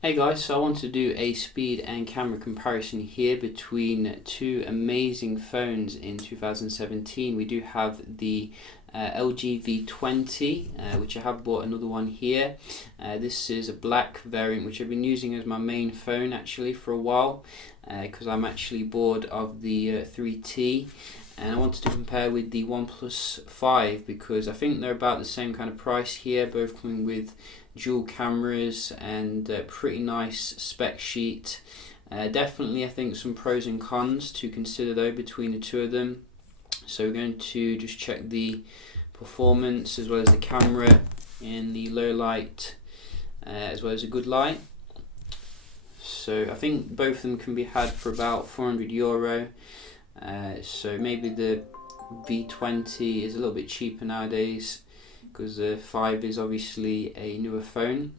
Hey guys, so I want to do a speed and camera comparison here between two amazing phones in 2017. We do have the LG V20, which I have bought another one here. This is a black variant which I've been using as my main phone actually for a while because I'm actually bored of the 3T. And I wanted to compare with the OnePlus 5 because I think they're about the same kind of price here, both coming with dual cameras and pretty nice spec sheet. Definitely I think some pros and cons to consider though between the two of them. So we're going to just check the performance as well as the camera in the low light as well as a good light. So I think both of them can be had for about €400. So maybe the V20 is a little bit cheaper nowadays because the 5 is obviously a newer phone.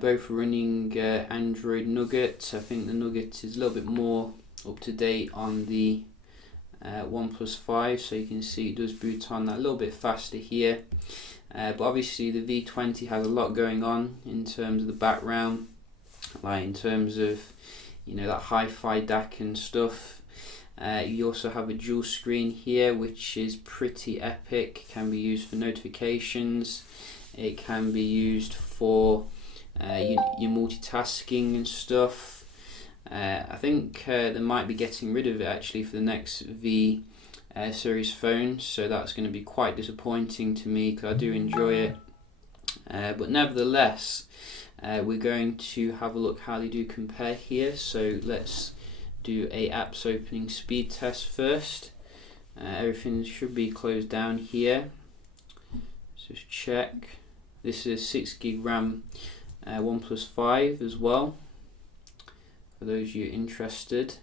Both running Android Nougat. I think the Nougat is a little bit more up to date on the OnePlus 5, so you can see it does boot on that a little bit faster here. But obviously the V20 has a lot going on in terms of the background, like in terms of that hi-fi DAC and stuff. You also have a dual screen here which is pretty epic. Can be used for notifications, it can be used for your multitasking and stuff. I think they might be getting rid of it actually for the next V series phone, so that's going to be quite disappointing to me because I do enjoy it. But nevertheless, we're going to have a look how they do compare here. So let's do a apps opening speed test first. Everything should be closed down here. Just check. This is 6GB RAM OnePlus 5 as well, for those of you interested.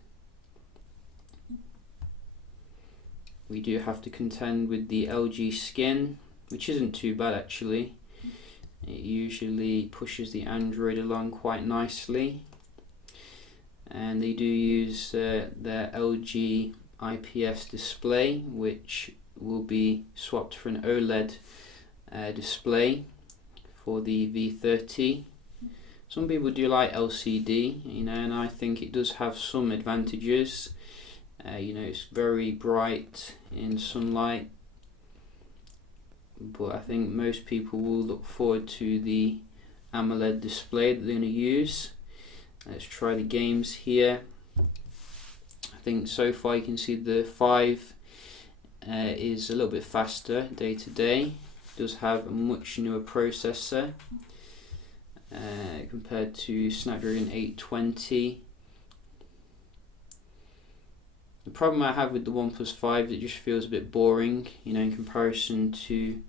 We do have to contend with the LG skin, which isn't too bad actually. It usually pushes the Android along quite nicely, and they do use their LG IPS display, which will be swapped for an OLED display for the V30. Some people do like LCD, and I think it does have some advantages. It's very bright in sunlight, but I think most people will look forward to the AMOLED display that they're going to use. Let's try the games here. I think so far you can see the 5 is a little bit faster day to day. It does have a much newer processor compared to Snapdragon 820. The problem I have with the OnePlus 5 is it just feels a bit boring, in comparison to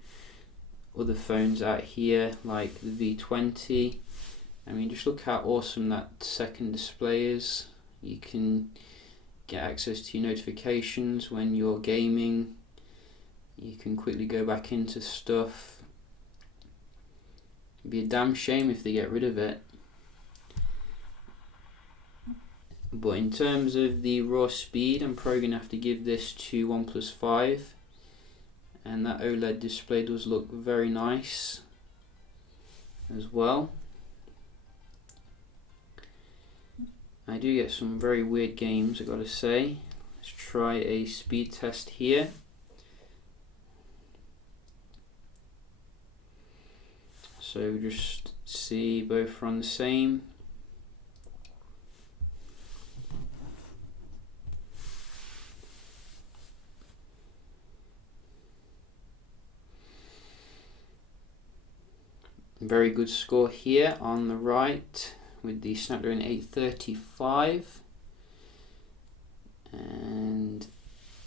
other phones out here like the V20. I mean, just look how awesome that second display is. You can get access to your notifications when you're gaming. You can quickly go back into stuff. It'd be a damn shame if they get rid of it. But in terms of the raw speed, I'm probably going to have to give this to OnePlus 5. And that OLED display does look very nice as well. I do get some very weird games, I gotta say. Let's try a speed test here. So just see both run the same. Very good score here on the right with the Snapdragon 835. And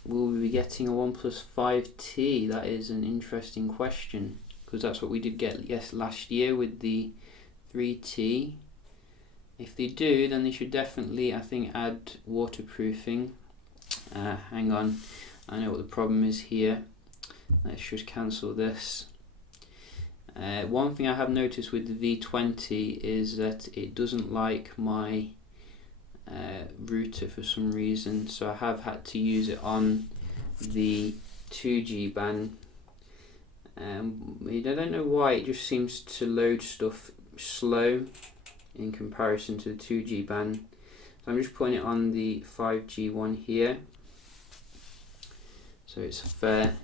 will we be getting a OnePlus 5T? That is an interesting question, because that's what we did get last year with the 3T. If they do, then they should definitely, I think, add waterproofing. Hang on, I know what the problem is here. Let's just cancel this. One thing I have noticed with the V20 is that it doesn't like my router for some reason, so I have had to use it on the 2G band. I don't know why, it just seems to load stuff slow in comparison to the 2G band. So I'm just putting it on the 5G one here, so it's fair.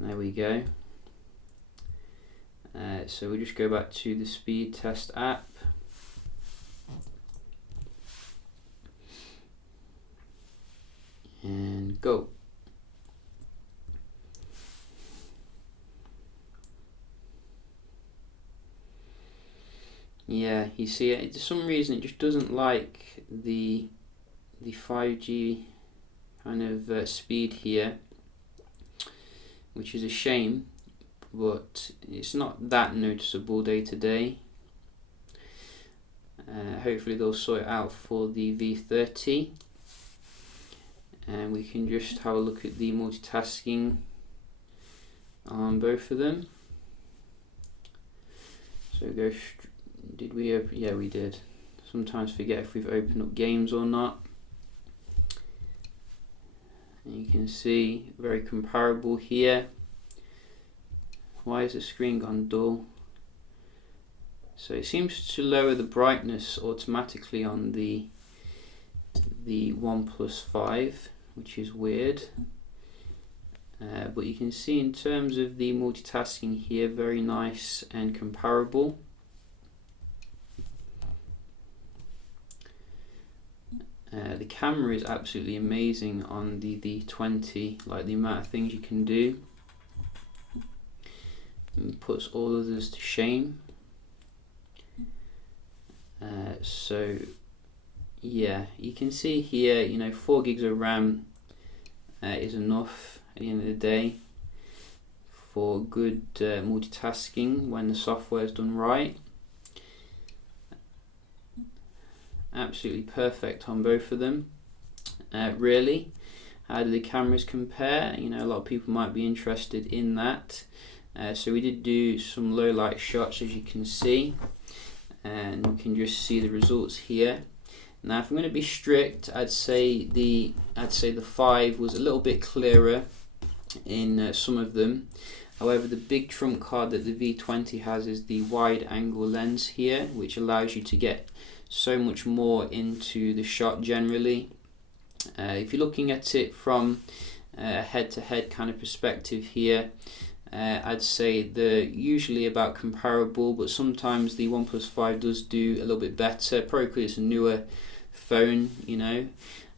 There we go. So we'll just go back to the speed test app. And go. Yeah, you see it, for some reason it just doesn't like the 5G kind of speed here, which is a shame, but it's not that noticeable day to day. Hopefully they'll sort it out for the V30, and we can just have a look at the multitasking on both of them. So go. Did we open? Yeah, we did. Sometimes forget if we've opened up games or not. And you can see very comparable here. Why is the screen gone dull? So it seems to lower the brightness automatically on the OnePlus 5, which is weird. But you can see in terms of the multitasking here, very nice and comparable. The camera is absolutely amazing on the V20, like the amount of things you can do. It puts all others to shame. So yeah, you can see here, 4 gigs of RAM is enough at the end of the day for good multitasking when the software is done right. Absolutely perfect on both of them. Really, how do the cameras compare? A lot of people might be interested in that. So we did do some low light shots, as you can see, and you can just see the results here. Now, if I'm going to be strict, I'd say the 5 was a little bit clearer in some of them. However, the big trump card that the V20 has is the wide angle lens here, which allows you to get so much more into the shot generally. If you're looking at it from a head-to-head kind of perspective here, I'd say they're usually about comparable, but sometimes the OnePlus 5 does do a little bit better, probably because it's a newer phone,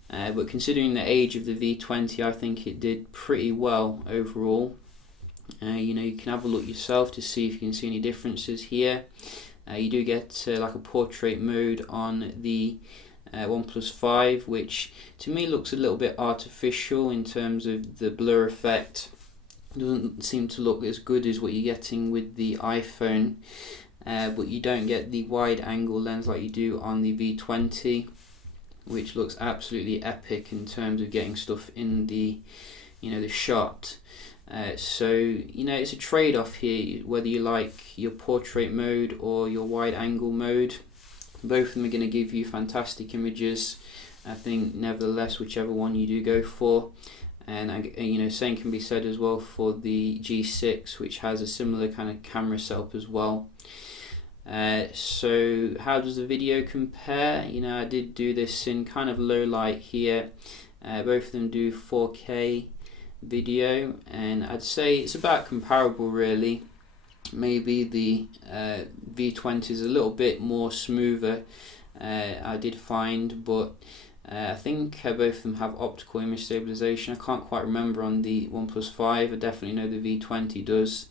but considering the age of the V20, I think it did pretty well overall. You can have a look yourself to see if you can see any differences here. You do get like a portrait mode on the OnePlus 5, which to me looks a little bit artificial in terms of the blur effect. It doesn't seem to look as good as what you're getting with the iPhone, but you don't get the wide angle lens like you do on the V20, which looks absolutely epic in terms of getting stuff in the the shot. So it's a trade-off here, whether you like your portrait mode or your wide angle mode. Both of them are going to give you fantastic images. I think nevertheless, whichever one you do go for. And same can be said as well for the G6, which has a similar kind of camera setup as well. So how does the video compare? I did do this in kind of low light here. Both of them do 4K video, and I'd say it's about comparable really. Maybe the V20 is a little bit more smoother, I did find, but I think both of them have optical image stabilization. I can't quite remember on the OnePlus 5. I definitely know the V20 does,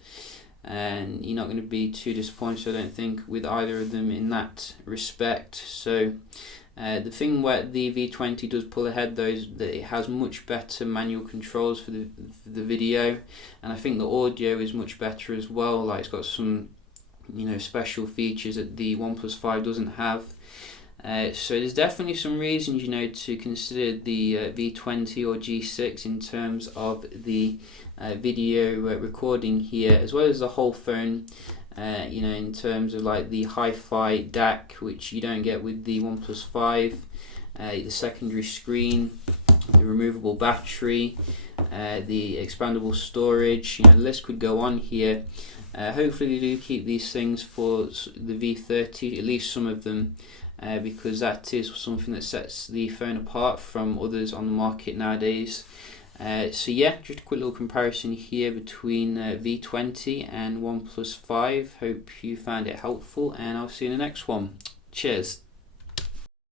and you're not going to be too disappointed, I don't think, with either of them in that respect. So the thing where the V20 does pull ahead though is that it has much better manual controls for the video, and I think the audio is much better as well. Like, it's got some special features that the OnePlus 5 doesn't have. So there's definitely some reasons to consider the V20 or G6 in terms of the video recording here, as well as the whole phone. In terms of like the hi-fi DAC, which you don't get with the OnePlus 5, the secondary screen, the removable battery, the expandable storage. The list could go on here, Hopefully they do keep these things for the V30, at least some of them, because that is something that sets the phone apart from others on the market nowadays. So yeah, just a quick little comparison here between V20 and OnePlus 5. Hope you found it helpful, and I'll see you in the next one. Cheers.